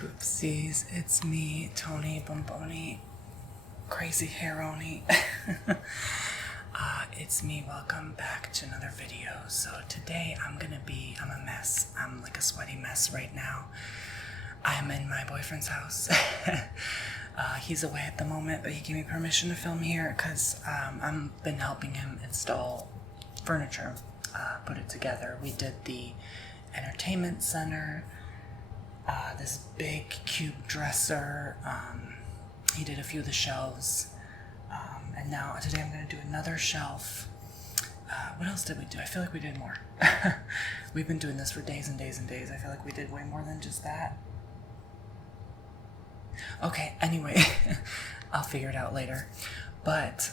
Oopsies, it's me, Tony Bomboni, Crazy Haironi. It's me, welcome back to another video. So today I'm a mess. I'm like a sweaty mess right now. I'm in my boyfriend's house. He's away at the moment, but he gave me permission to film here because I've been helping him install furniture, put it together. We did the entertainment center, this big cube dresser. He did a few of the shelves, and now today I'm going to do another shelf. What else did we do? I feel like we did more. We've been doing this for days and days and days. I feel like we did way more than just that. Okay, anyway, I'll figure it out later. But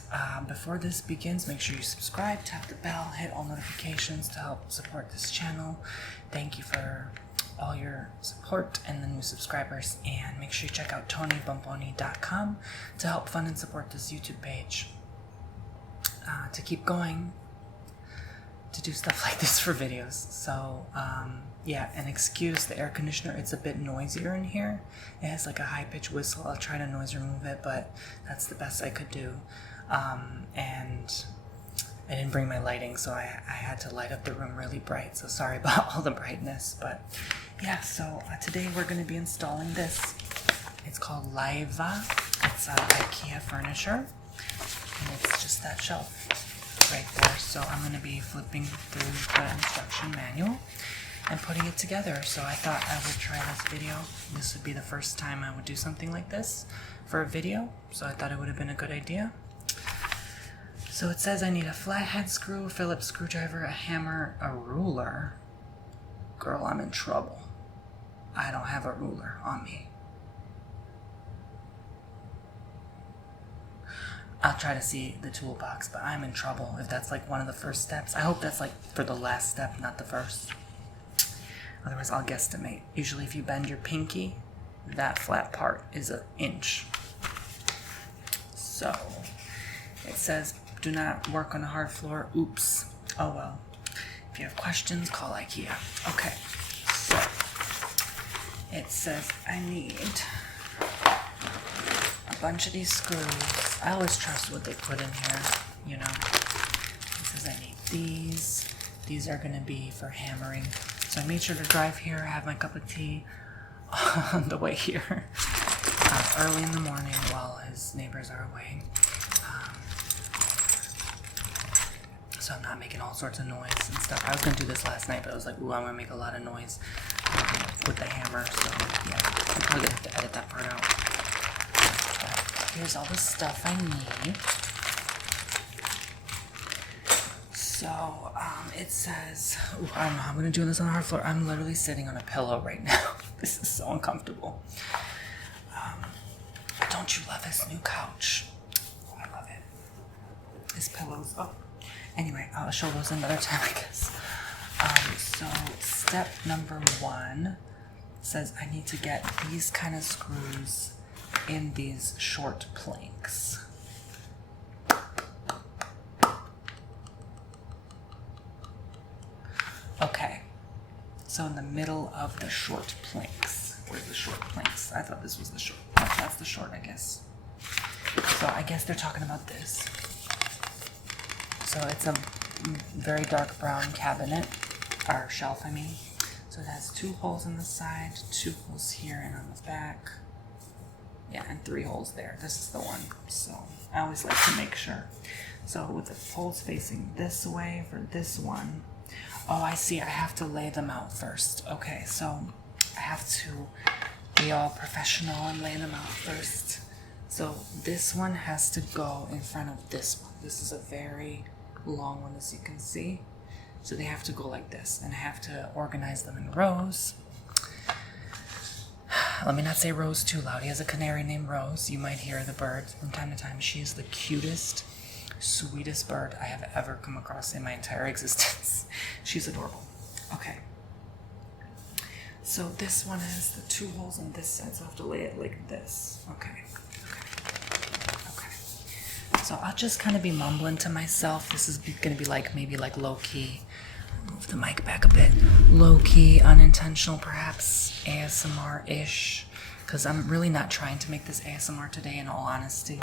before this begins, make sure you subscribe, tap the bell, hit all notifications to help support this channel. Thank you for all your support and the new subscribers, and make sure you check out tonybomboni.com to help fund and support this YouTube page, to keep going, to do stuff like this for videos. So yeah, and excuse the air conditioner, it's a bit noisier in here. It has like a high-pitched whistle. I'll try to noise remove it, but that's the best I could do. And I didn't bring my lighting, so I had to light up the room really bright, so sorry about all the brightness. But yeah, so today we're going to be installing this. It's called Laiva. It's Ikea furniture, and it's just that shelf right there. So I'm going to be flipping through the instruction manual and putting it together. So I thought I would try this video. This would be the first time I would do something like this for a video, so I thought it would have been a good idea. So it says I need a flathead screw, a Phillips screwdriver, a hammer, a ruler. Girl, I'm in trouble. I don't have a ruler on me. I'll try to see the toolbox, but I'm in trouble if that's like one of the first steps. I hope that's like for the last step, not the first. Otherwise, I'll guesstimate. Usually if you bend your pinky, that flat part is an inch. So it says, do not work on a hard floor. Oops. Oh well. If you have questions, call Ikea. Okay. So it says I need a bunch of these screws. I always trust what they put in here, you know. It says I need these. These are going to be for hammering. So I made sure to drive here, have my cup of tea on the way here, early in the morning while his neighbors are away. So I'm not making all sorts of noise and stuff. I was going to do this last night, but I was like, ooh, I'm going to make a lot of noise with the hammer. So yeah, I'm probably going to have to edit that part out. But here's all the stuff I need. So it says, ooh, I don't know how I'm going to do this on the hard floor. I'm literally sitting on a pillow right now. This is so uncomfortable. Don't you love this new couch? Oh, I love it. His pillows. Oh. Anyway, I'll show those another time, I guess. So step number 1 says I need to get these kind of screws in these short planks. Okay, so in the middle of the short planks. Where's the short planks? I thought this was the short. Oh, that's the short, I guess. So I guess they're talking about this. So it's a very dark brown cabinet, or shelf, I mean. So it has 2 holes in the side, 2 holes here and on the back. Yeah, and 3 holes there. This is the one. So I always like to make sure. So with the holes facing this way for this one. Oh, I see. I have to lay them out first. Okay, so I have to be all professional and lay them out first. So this one has to go in front of this one. This is a very long one, as you can see. So they have to go like this, and I have to organize them in rows. Let me not say Rose too loud. He has a canary named Rose. You might hear the bird from time to time. She is the cutest, sweetest bird I have ever come across in my entire existence. She's adorable. Okay. So this one has the 2 holes on this side, so I have to lay it like this. Okay. So I'll just kind of be mumbling to myself. This is going to be like maybe like low-key. Move the mic back a bit. Low-key, unintentional, perhaps ASMR-ish because I'm really not trying to make this ASMR today, in all honesty.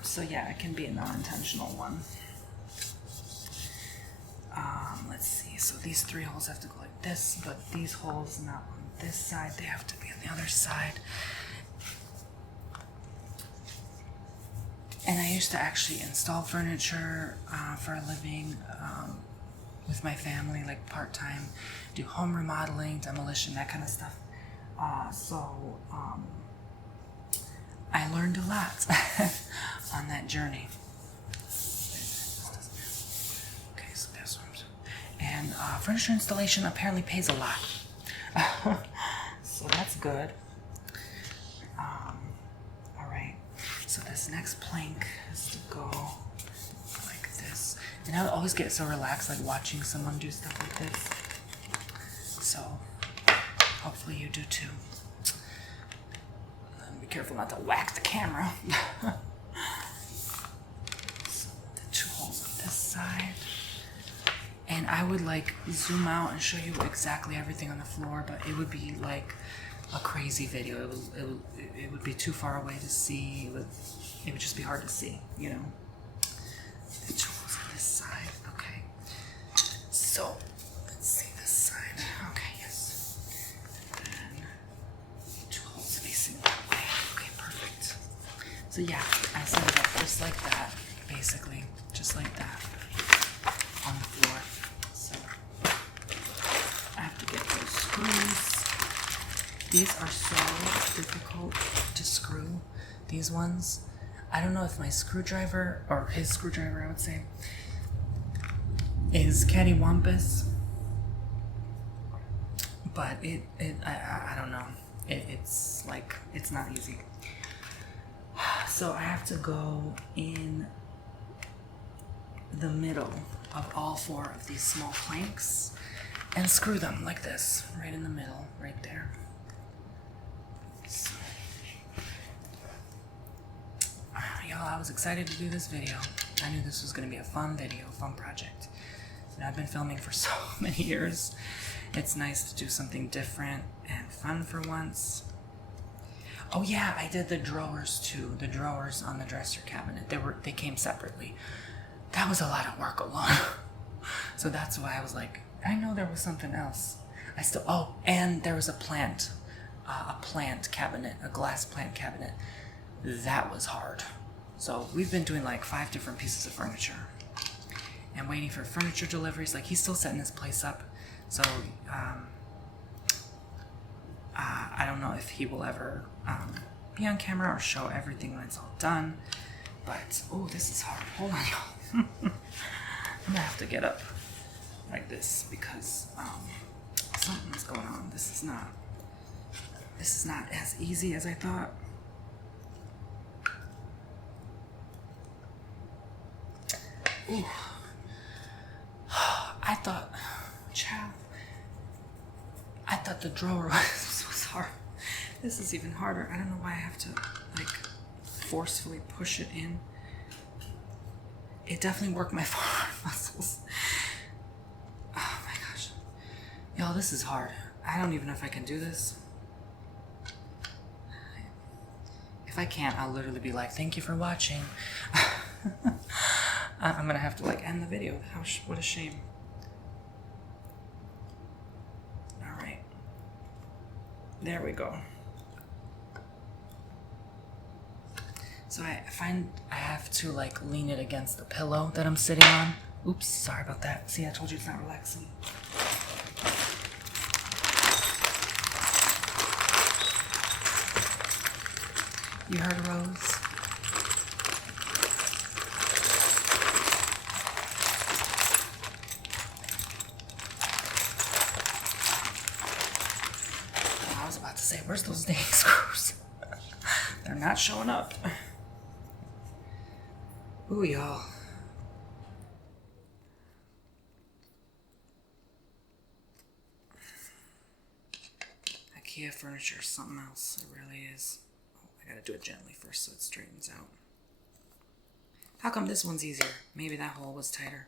So yeah, it can be an unintentional one. Let's see, so these 3 holes have to go like this, but these holes not on this side, they have to be on the other side. And I used to actually install furniture for a living with my family, like part-time, do home remodeling, demolition, that kind of stuff. So I learned a lot on that journey. Okay, so that's what I'm saying. And furniture installation apparently pays a lot. So that's good. Alright, so this next plank has to go like this. And I always get so relaxed, like watching someone do stuff like this. So hopefully you do too. And be careful not to whack the camera. So the 2 holes on this side. And I would like zoom out and show you exactly everything on the floor, but it would be like a crazy video. It would be too far away to see. It would just be hard to see, you know. The 2 holes on this side. Okay. So let's see this side. Okay, yes. And then 2 holes facing that way. Okay, perfect. So yeah, I set it up just like that, basically, just like that on the floor. So I have to get those screws. These are so difficult to screw, these ones. I don't know if my screwdriver, or his screwdriver I would say, is cattywampus, but I don't know. It's like, it's not easy. So I have to go in the middle of all 4 of these small planks and screw them like this, right in the middle, right there. So, y'all, I was excited to do this video. I knew this was going to be a fun video, fun project. And I've been filming for so many years. It's nice to do something different and fun for once. Oh yeah, I did the drawers too. The drawers on the dresser cabinet. They came separately. That was a lot of work alone. So that's why I was like, I know there was something else. And there was a plant cabinet, a glass plant cabinet. That was hard. So we've been doing like 5 different pieces of furniture and waiting for furniture deliveries. Like, he's still setting his place up. So I don't know if he will ever be on camera or show everything when it's all done. But, oh, this is hard. Hold on, y'all. I'm gonna have to get up like this because something's going on. This is not as easy as I thought. Ooh. I thought the drawer was hard. This is even harder. I don't know why I have to like forcefully push it in. It definitely worked my forearm muscles. Oh my gosh. Y'all, this is hard. I don't even know if I can do this. If I can't, I'll literally be like, thank you for watching. I'm gonna have to like end the video. What a shame. Alright. There we go. So I find I have to like lean it against the pillow that I'm sitting on. Oops, sorry about that. See, I told you it's not relaxing. You heard a rose? I was about to say, where's those dang screws? They're not showing up. Ooh, y'all. Ikea furniture is something else. It really is. Oh, I gotta do it gently first so it straightens out. How come this one's easier? Maybe that hole was tighter.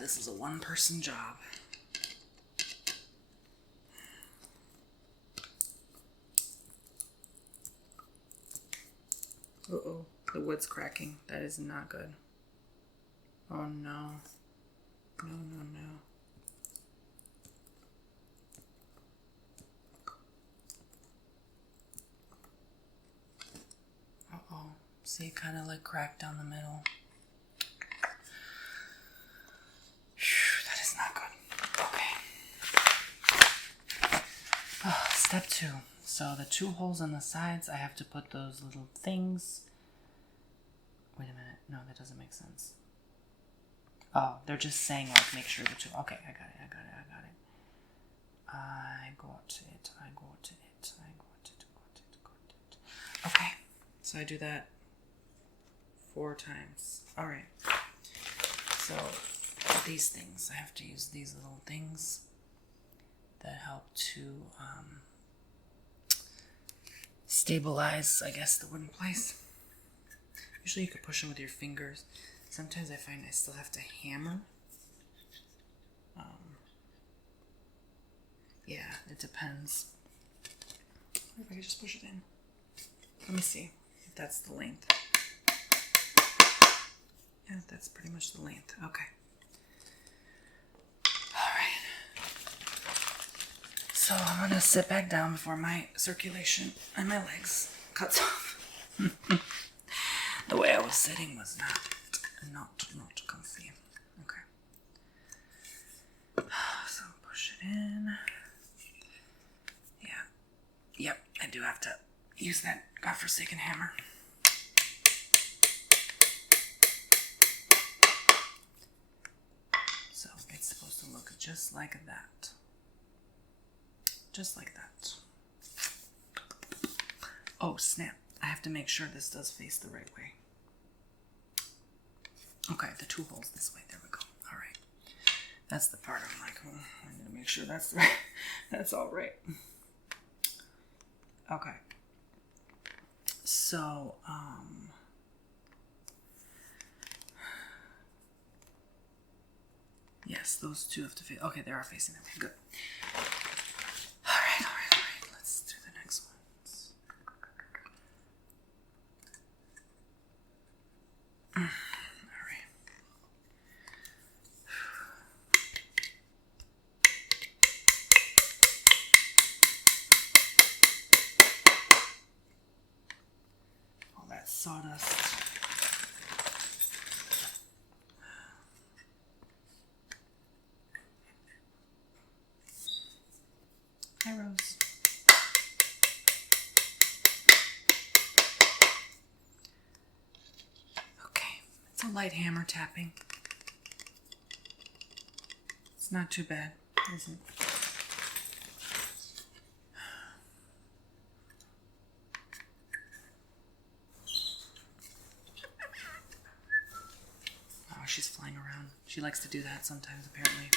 this is a one-person job. Uh-oh, the wood's cracking. That is not good. Oh no. No. Uh-oh. See, it kind of like cracked down the middle. Whew, that is not good. Okay. Oh, step 2. So the 2 holes on the sides, I have to put those little things. Wait a minute. No, that doesn't make sense. Oh, they're just saying, like, make sure the 2... Okay, I got it. Okay, so I do that 4 times. All right. So these things, I have to use these little things that help to stabilize, I guess, the wooden place. Usually you could push them with your fingers. Sometimes I find I still have to hammer. Yeah, it depends. What if I could just push it in? Let me see if that's the length. Yeah, that's pretty much the length. Okay. Alright. So I'm going to sit back down before my circulation and my legs cuts off. The way I was sitting was not comfy. Okay. So push it in. Yeah. Yep, I do have to use that godforsaken hammer. So it's supposed to look just like that. Just like that. Oh, snap. I have to make sure this does face the right way. Okay, the 2 holes this way. There we go. All right. That's the part I'm like, oh, I need to make sure that's right. That's all right. Okay. So, yes, those 2 have to face. Okay, they are facing that way. Good. All right. Let's do the next ones. All right. All that sawdust. Hi, Rose. Okay, it's a light hammer tapping. It's not too bad, is it? Oh, she's flying around. She likes to do that sometimes, apparently.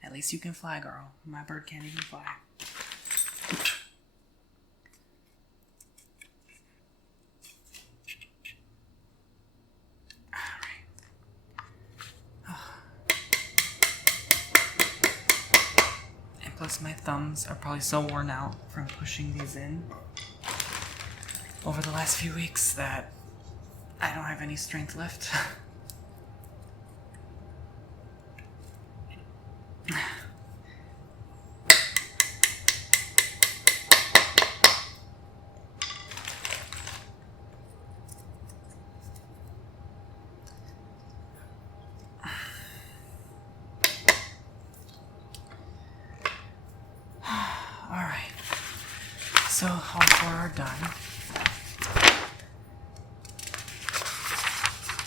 At least you can fly, girl. My bird can't even fly. Alright. Oh. And plus my thumbs are probably so worn out from pushing these in over the last few weeks that I don't have any strength left. Alright, so all 4 are done.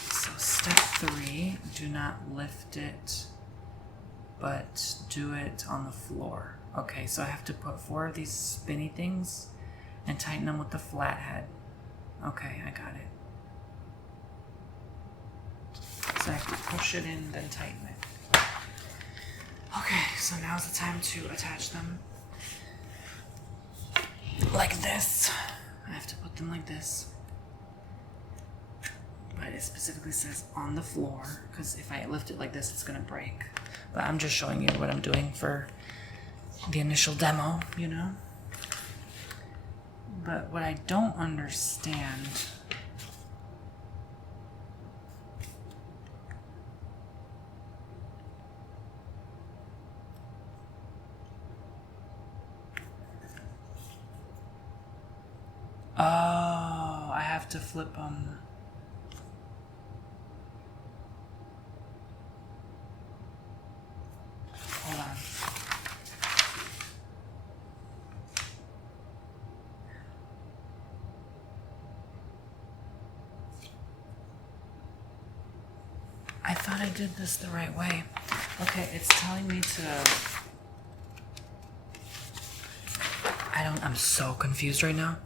So step 3, do not lift it, but do it on the floor. Okay, so I have to put 4 of these spinny things and tighten them with the flat head. Okay, I got it. So I have to push it in, then tighten it. Okay, so now's the time to attach them. Like this. I have to put them like this. But it specifically says on the floor, because if I lift it like this, it's gonna break. But I'm just showing you what I'm doing for the initial demo, you know? But what I don't understand I have to flip them. Hold on. I thought I did this the right way. Okay, it's telling me to... I'm so confused right now.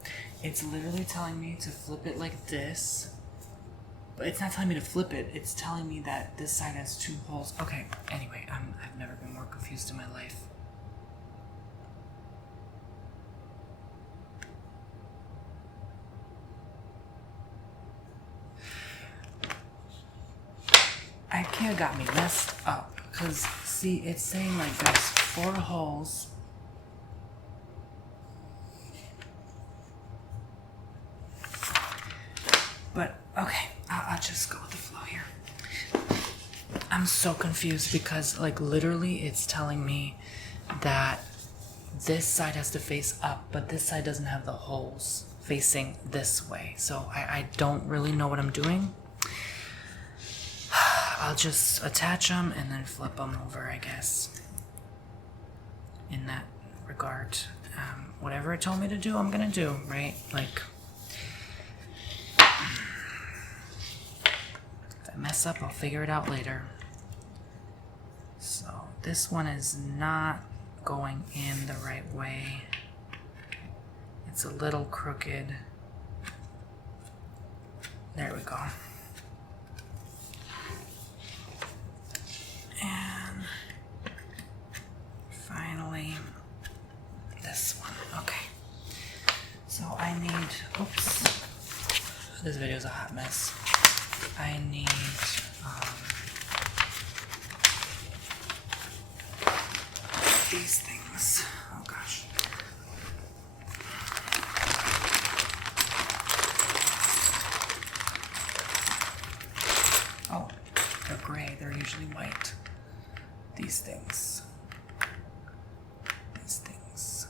It's literally telling me to flip it like this. But it's not telling me to flip it. It's telling me that this side has 2 holes. Okay, anyway, I've never been more confused in my life. Ikea got me messed up. Because, see, it's saying like there's 4 holes. But, okay, I'll just go with the flow here. I'm so confused because, like, literally it's telling me that this side has to face up, but this side doesn't have the holes facing this way. So I don't really know what I'm doing. I'll just attach them and then flip them over, I guess. In that regard. Whatever it told me to do, I'm gonna do, right? Like... mess up, I'll figure it out later. So this one is not going in the right way. It's a little crooked. There we go. And finally this one. Okay. So I need, oops. This video is a hot mess. I need these things. Oh gosh. Oh, they're gray. They're usually white. These things. These things.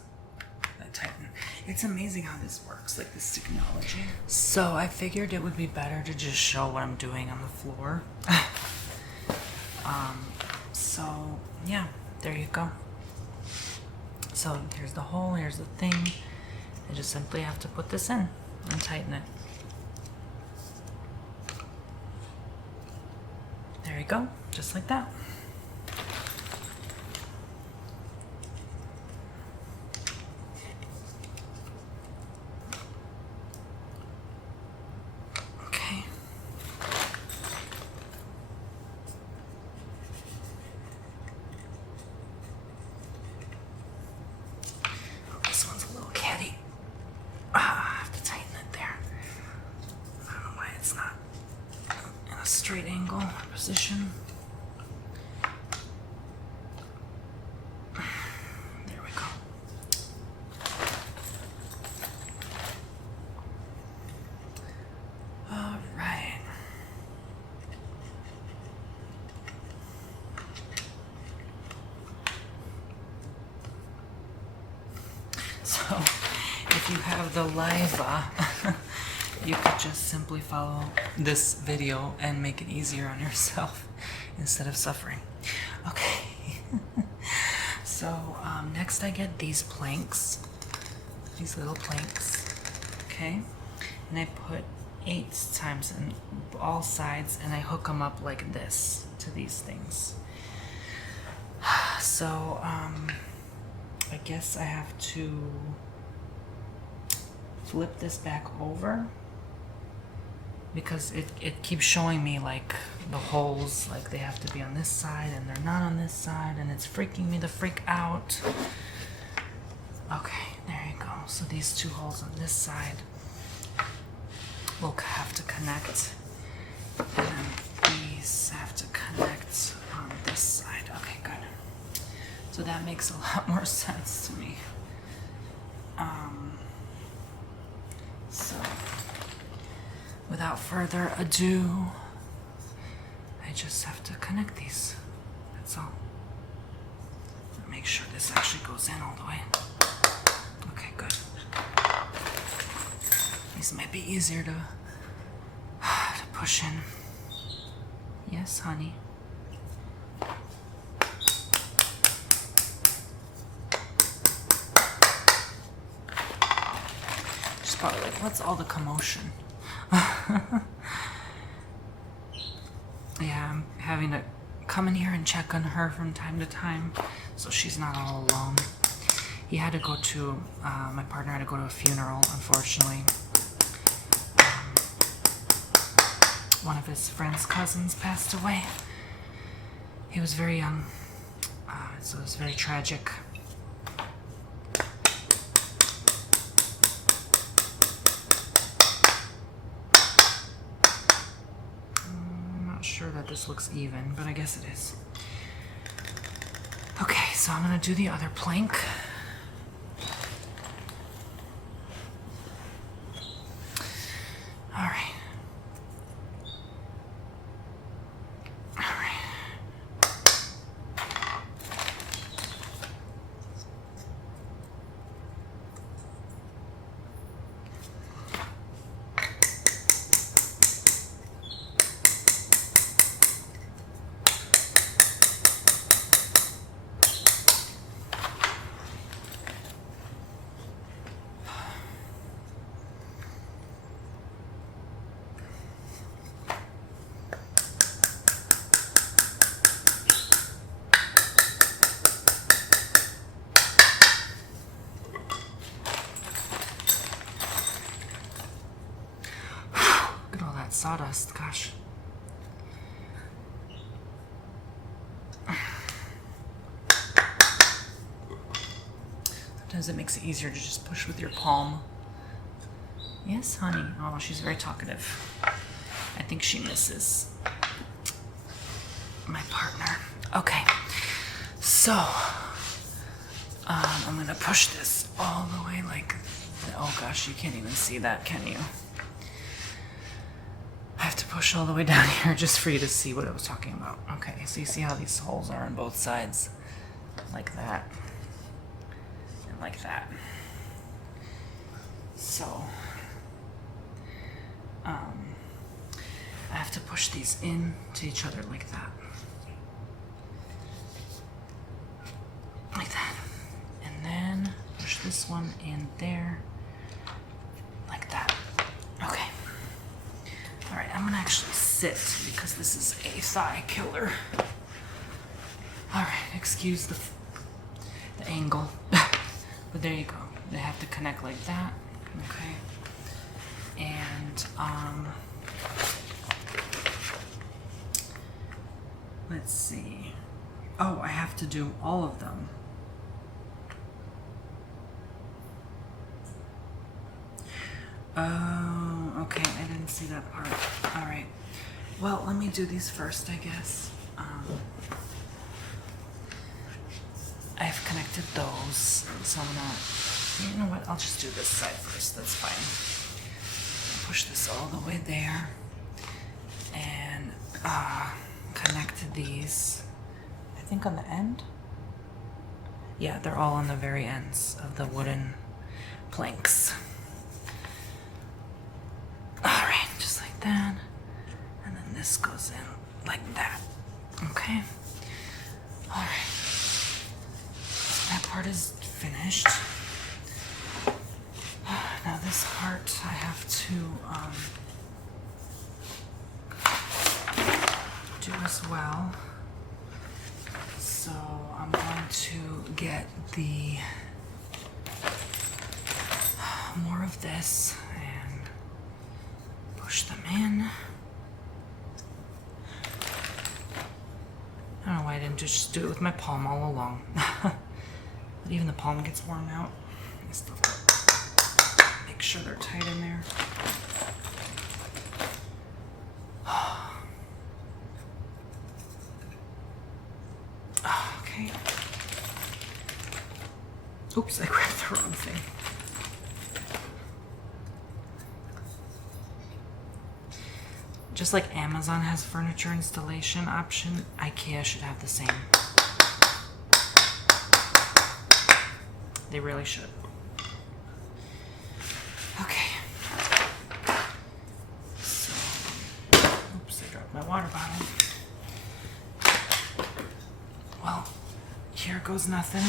I tighten. It's amazing how this works, like this technology. So I figured it would be better to just show what I'm doing on the floor. So yeah, there you go. So here's the hole, here's the thing. I just simply have to put this in and tighten it. There you go, just like that. Straight angle position. There we go. All right. So, if you have the live you could just simply follow this video and make it easier on yourself instead of suffering. Okay. So next I get these planks, these little planks, okay? And I put 8 times in all sides and I hook them up like this to these things. So I guess I have to flip this back over, because it keeps showing me like the holes, like they have to be on this side and they're not on this side, and it's freaking me the freak out. Okay, there you go. So these 2 holes on this side will have to connect And then these have to connect on this side. Okay, good. So that makes a lot more sense to me. So without further ado, I just have to connect these. That's all. Make sure this actually goes in all the way. Okay, good. These might be easier to push in. Yes, honey. She's probably like, what's all the commotion? Yeah, I'm having to come in here and check on her from time to time so she's not all alone. He had to go to, my partner had to go to a funeral, unfortunately. One of his friend's cousins passed away. He was very young, so it was very tragic. I'm not sure that this looks even, but I guess it is. Okay, so I'm gonna do the other plank. All right. Sawdust, gosh. Sometimes it makes it easier to just push with your palm. Yes, honey. Oh, she's very talkative. I think she misses my partner. Okay, so I'm gonna push this all the way like, oh gosh, you can't even see that, can you? I have to push all the way down here just for you to see what I was talking about. Okay, so you see how these holes are on both sides? Like that. And like that. So, I have to push these in to each other like that. Like that. And then push this one in there. Like that. Okay. All right, I'm gonna actually sit because this is a thigh killer. All right, excuse the angle, but there you go. They have to connect like that, okay? And let's see. Oh, I have to do all of them. Oh, okay, I didn't see that part. All right. Well, let me do these first, I guess. I've connected those, so I'm not, you know what, I'll just do this side first, that's fine. Push this all the way there, and connect these, I think on the end? Yeah, they're all on the very ends of the wooden planks. Alright, just like that, and then this goes in like that, okay? Alright. That part is finished. Now this part I have to do as well. So I'm going to get the more of this and push them in. I don't know why I didn't just do it with my palm all along. But even the palm gets worn out. I still have to make sure they're tight in there. Oops, I grabbed the wrong thing. Just like Amazon has furniture installation option, Ikea should have the same. They really should. Okay. So, oops, I dropped my water bottle. Well, here goes nothing.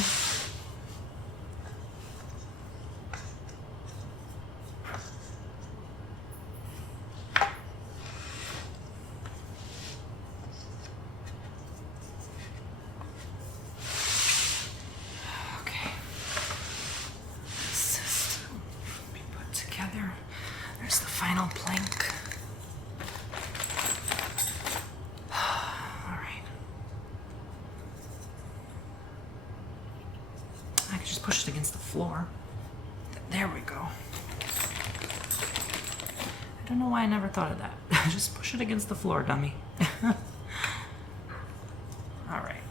There's the final plank. Alright. I could just push it against the floor. There we go. I don't know why I never thought of that. Just push it against the floor, dummy. Alright.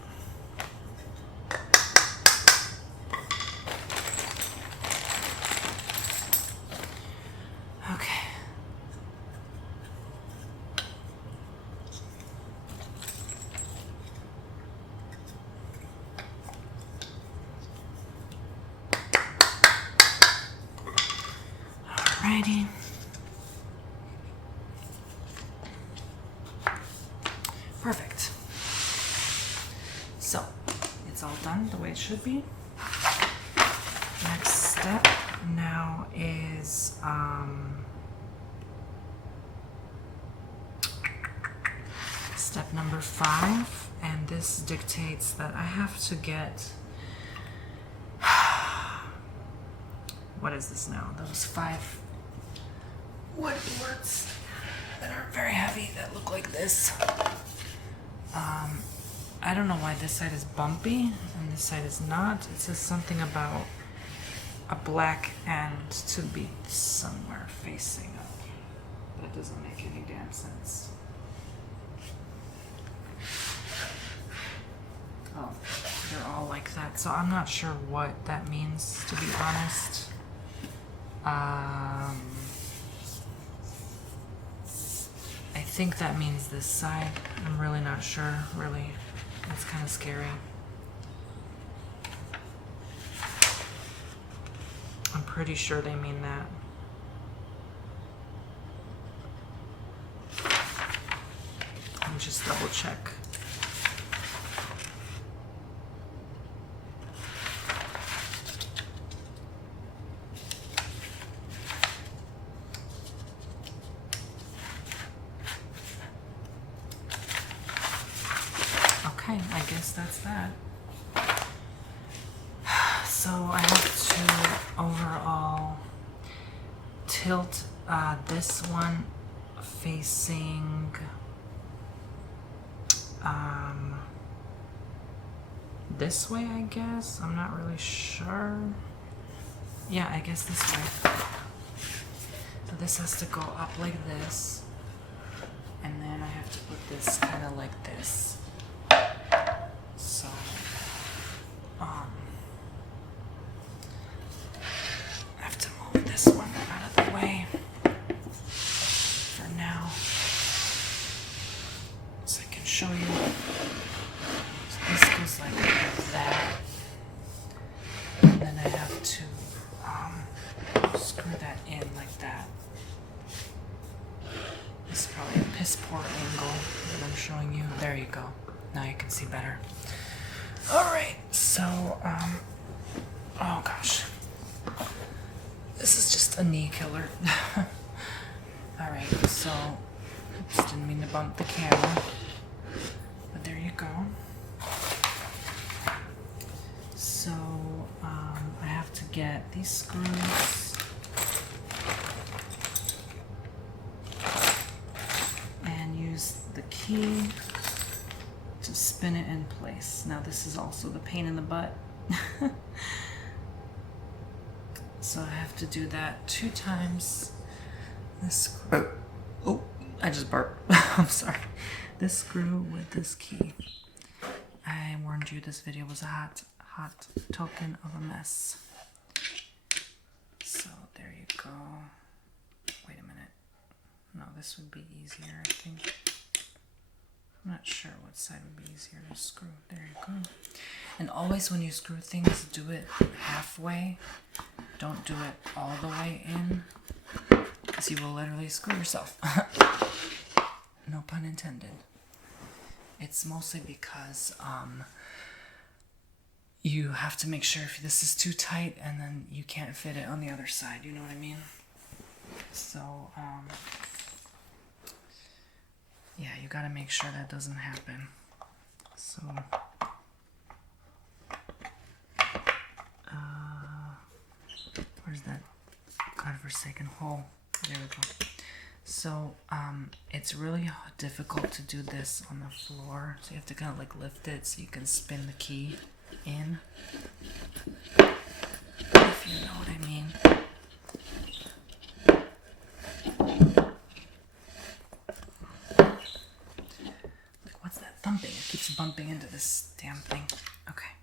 Alrighty. Perfect. So, it's all done the way it should be. Next step now is step number 5, and this dictates that I have to get what is this now? Those 5 wood boards that are very heavy that look like this. I don't know why this side is bumpy and this side is not. It says something about a black end to be somewhere facing up. That doesn't make any damn sense. Oh, they're all like that. So I'm not sure what that means, to be honest. I think that means this side. I'm really not sure, really. It's kind of scary. I'm pretty sure they mean that. Let me just double check. Okay, I guess that's that. So I have to overall tilt this one facing this way, I guess. I'm not really sure. Yeah, I guess this way. So this has to go up like this, and then I have to put this kind of like this. So, I have to move this one out of the way for now, so I can show you. So this goes like that, and then I have to screw that in like that. This is probably a piss poor angle that I'm showing you. There you go. Now you can see better. Alright, so, oh gosh. This is just a knee killer. Alright, so, oops, didn't mean to bump the camera. But there you go. So, I have to get these screws. And use the key to spin it in place. Now this is also the pain in the butt. So I have to do that 2 times. This screw, oh, I just burped. I'm sorry. This screw with this key. I warned you this video was a hot token of a mess. go. Wait a minute. No, this would be easier, I think. I'm not sure what side would be easier to screw. There you go. And always when you screw things, do it halfway. Don't do it all the way in, because you will literally screw yourself. No pun intended. It's mostly because you have to make sure if this is too tight and then you can't fit it on the other side, you know what I mean? So, yeah, you gotta make sure that doesn't happen. So, where's that godforsaken hole? There we go. So, it's really difficult to do this on the floor. So you have to kind of like lift it so you can spin the key in. If you know what I mean. Like, what's that thumping? It keeps bumping into this damn thing. Okay.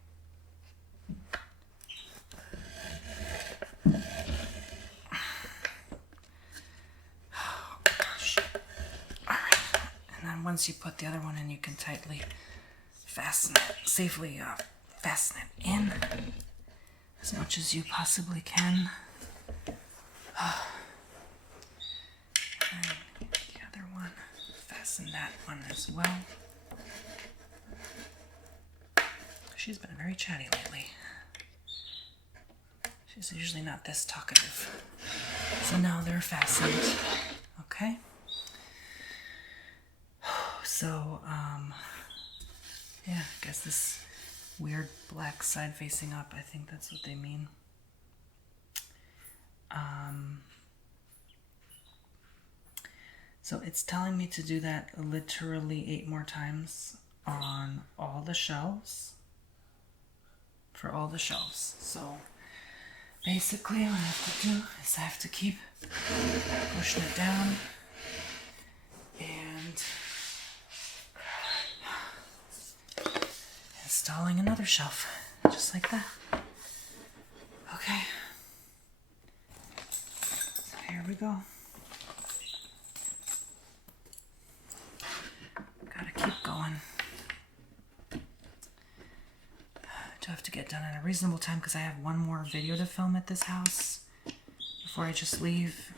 Once you put the other one in, you can tightly safely fasten it in as much as you possibly can. And the other one, fasten that one as well. She's been very chatty lately. She's usually not this talkative. So now they're fastened. Okay? So, yeah, I guess this weird black side facing up, I think that's what they mean. So it's telling me to do that literally 8 more times on all the shelves. For all the shelves. So basically what I have to do is I have to keep pushing it down and installing another shelf, just like that. Okay. So here we go. Gotta keep going. Do have to get done in a reasonable time because I have one more video to film at this house before I just leave.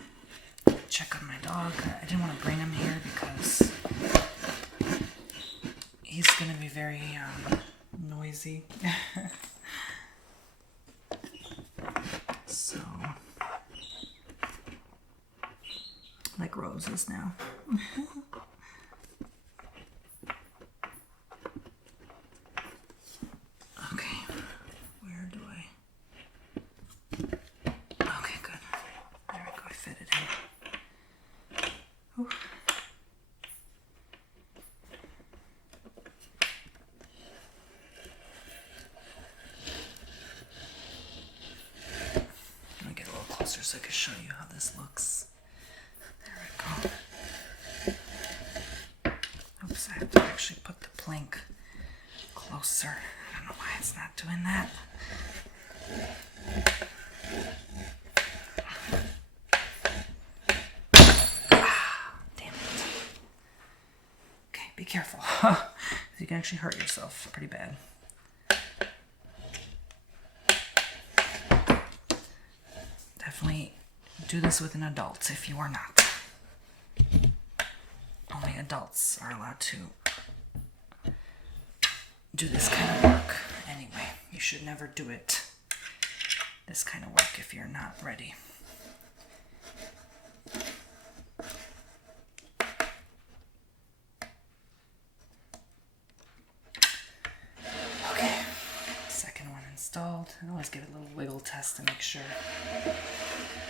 Check on my dog. I didn't want to bring him here because he's gonna be very noisy. So, like Rose is now. Okay, where do I? Okay, good. There we go, I fit it in. Ooh. So I can show you how this looks. There we go. Oops, I have to actually put the plank closer. I don't know why it's not doing that. Ah, damn it. Okay, be careful. You can actually hurt yourself pretty bad. Definitely do this with an adult if you are not. Only adults are allowed to do this kind of work. Anyway, you should never do it, this kind of work, if you're not ready. Okay, second one installed. I always get a little wiggle test to make sure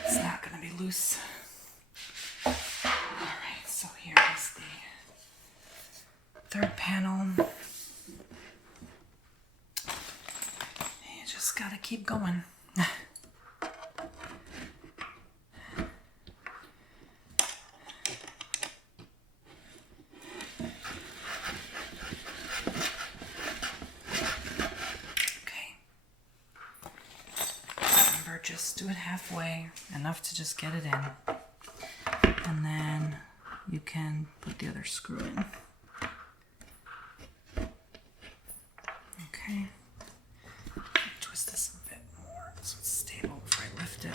it's not going to be loose. Alright, so here is the third panel. You just got to keep going. Just do it halfway, enough to just get it in. And then you can put the other screw in. Okay. Twist this a bit more so it's stable before I lift it.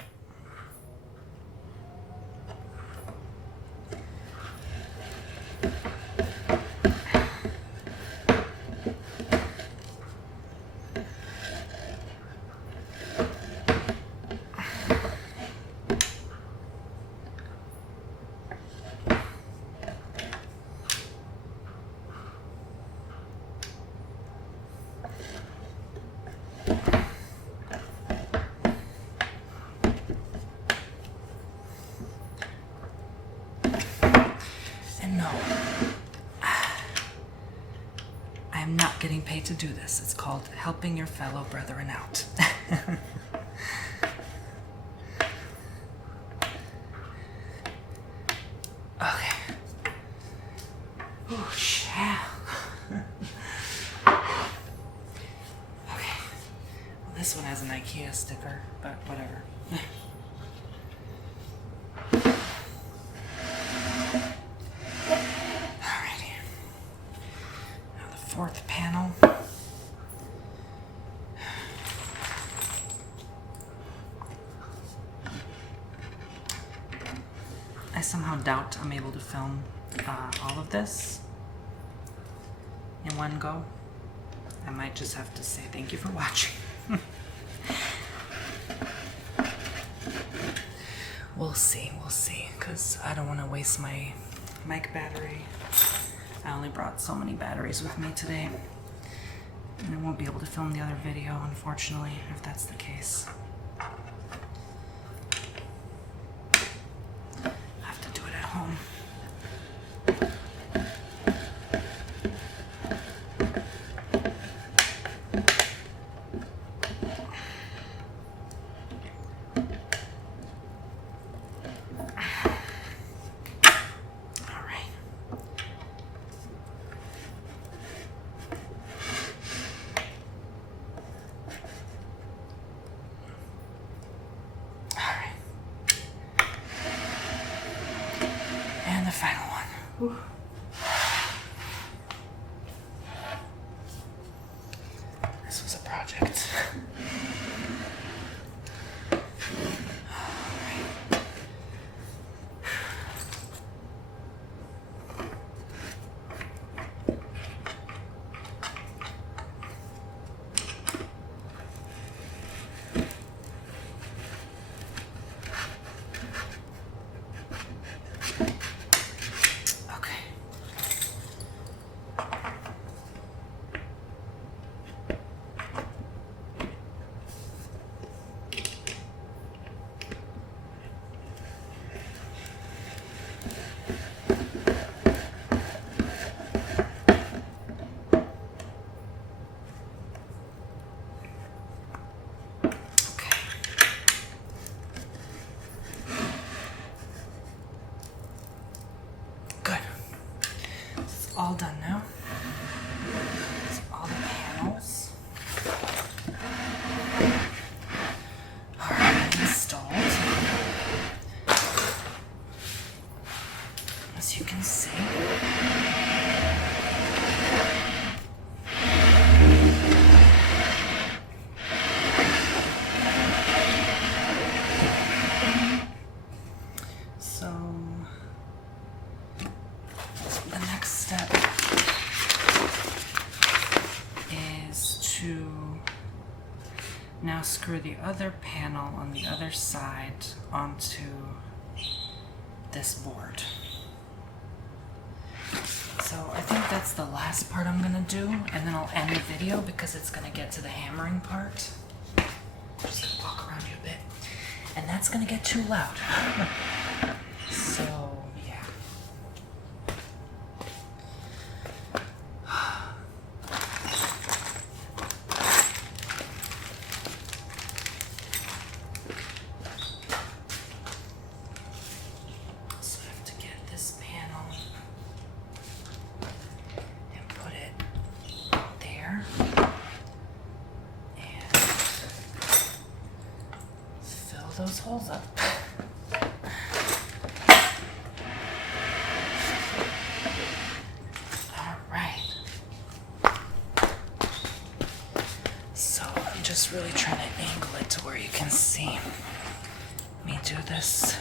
No, I am not getting paid to do this. It's called helping your fellow brethren out. Okay. Oh, yeah. Okay. Well, this one has an Ikea sticker, but whatever. Fourth panel. I somehow doubt I'm able to film all of this in one go. I might just have to say thank you for watching. We'll see, because I don't want to waste my mic battery. I only brought so many batteries with me today, and I won't be able to film the other video, unfortunately, if that's the case. I have to do it at home. The final one. Whew. This was a project. All done now. That's all the panels are installed. As you can see. So the next step is to now screw the other panel on the other side onto this board. So I think that's the last part I'm gonna do, and then I'll end the video because it's gonna get to the hammering part. Just gonna walk around you a bit, and that's gonna get too loud. So yeah. So I have to get this panel and put it there, and fill those holes up. Alright. So I'm just really trying to angle it to where you can see me do this.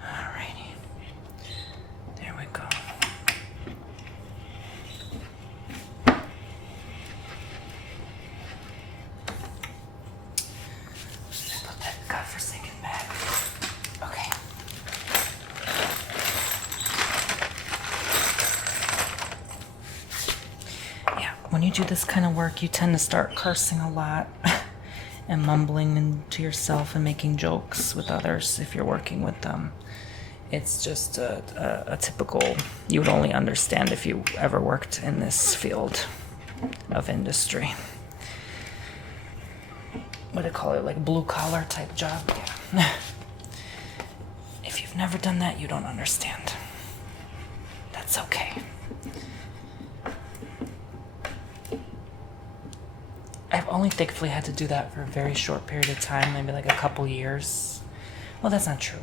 Alrighty. There we go. Put that godforsaken bag. Okay. Yeah, when you do this kind of work, you tend to start cursing a lot and mumbling into yourself and making jokes with others if you're working with them. It's just a typical, you would only understand if you ever worked in this field of industry. What do they call it, like blue collar type job? Yeah. If you've never done that, you don't understand. That's okay. I've only thankfully had to do that for a very short period of time, maybe like a couple years. Well, that's not true.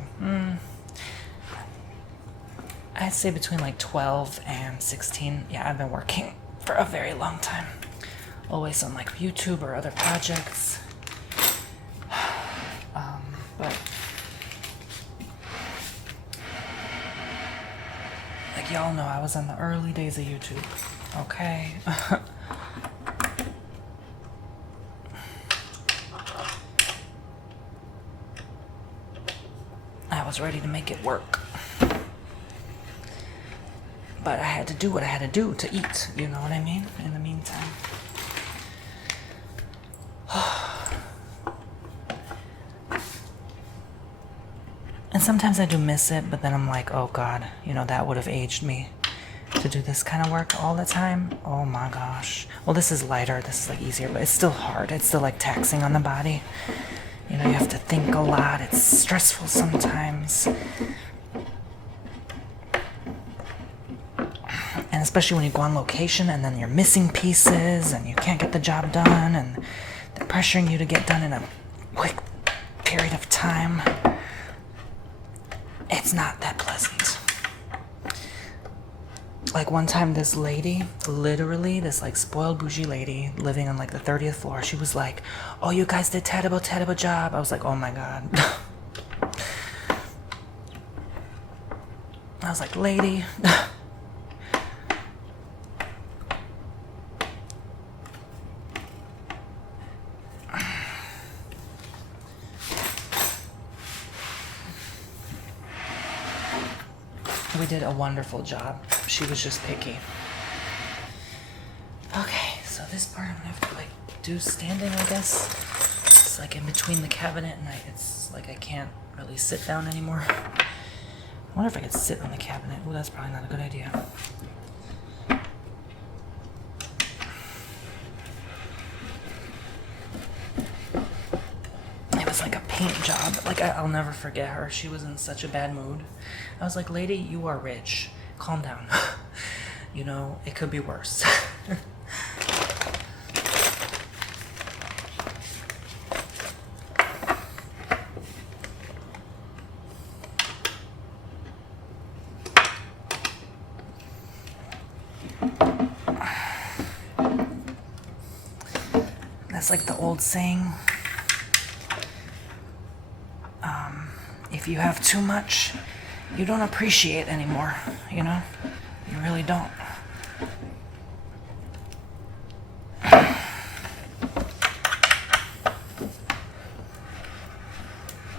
I'd say between like 12 and 16. Yeah, I've been working for a very long time. Always on like YouTube or other projects. But like y'all know, I was on the early days of YouTube. Okay. I was ready to make it work. But I had to do what I had to do to eat, you know what I mean? In the meantime. And sometimes I do miss it, but then I'm like, oh God, you know, that would have aged me to do this kind of work all the time. Oh my gosh. Well, this is lighter, this is like easier, but it's still hard. It's still like taxing on the body. You know, you have to think a lot. It's stressful sometimes. And especially when you go on location and then you're missing pieces and you can't get the job done and they're pressuring you to get done in a quick period of time. It's not that pleasant. Like one time this lady, literally this like spoiled bougie lady living on like the 30th floor, she was like, oh, you guys did terrible job. I was like, oh my God. I was like, lady. We did a wonderful job. She was just picky. Okay, so this part I'm gonna have to like do standing, I guess. It's like in between the cabinet and it's like I can't really sit down anymore. I wonder if I could sit on the cabinet. Oh, that's probably not a good idea. It was like a paint job. Like I'll never forget her. She was in such a bad mood. I was like, lady, you are rich. Calm down. You know, it could be worse. That's like the old saying. If you have too much, you don't appreciate anymore, you know? You really don't.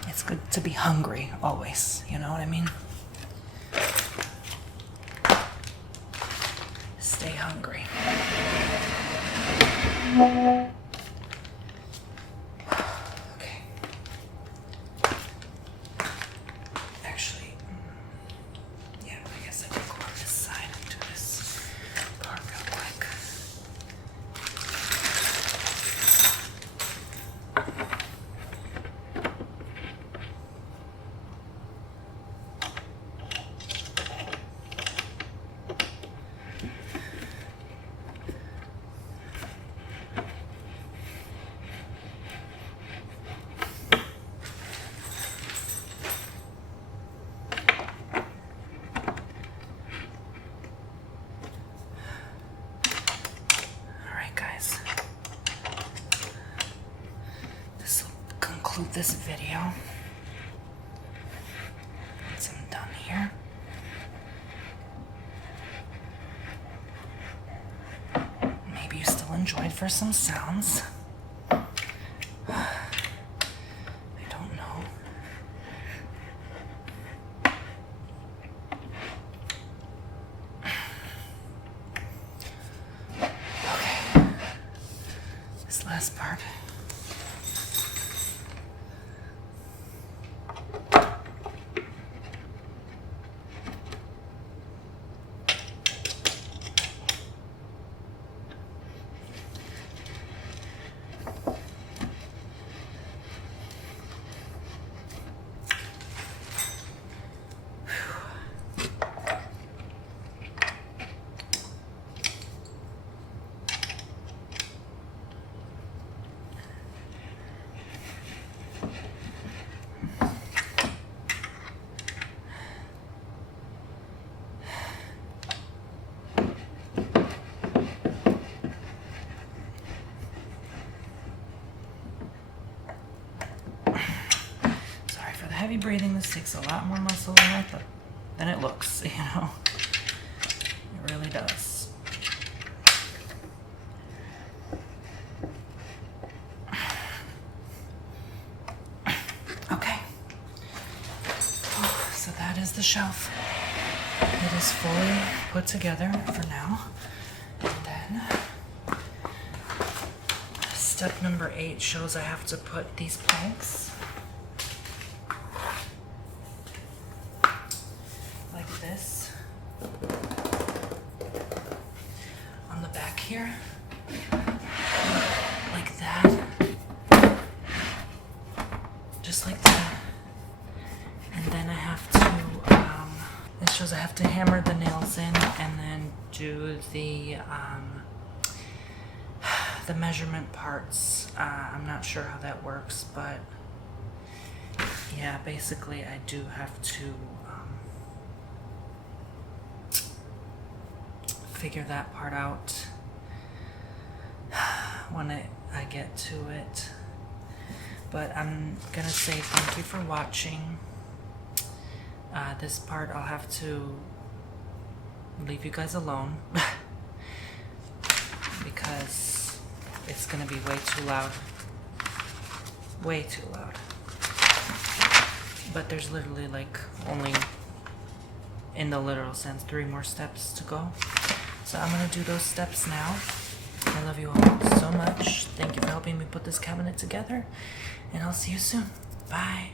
It's good to be hungry always, you know what I mean? Stay hungry. conclude this video. Once I'm done here. Maybe you still enjoyed for some sounds. I don't know. Okay. This last part. Heavy breathing. This takes a lot more muscle than it looks, you know. It really does. Okay. So that is the shelf. It is fully put together for now. And then step number 8 shows I have to put these planks this on the back here, like that, just like that, and then I have to, this shows I have to hammer the nails in and then do the measurement parts. I'm not sure how that works, but yeah, basically I do have to figure that part out when I get to it. But I'm gonna say thank you for watching. This part I'll have to leave you guys alone because it's gonna be way too loud. Way too loud. But there's literally like only, in the literal sense, 3 more steps to go. So I'm gonna do those steps now. I love you all so much. Thank you for helping me put this cabinet together, and I'll see you soon. Bye.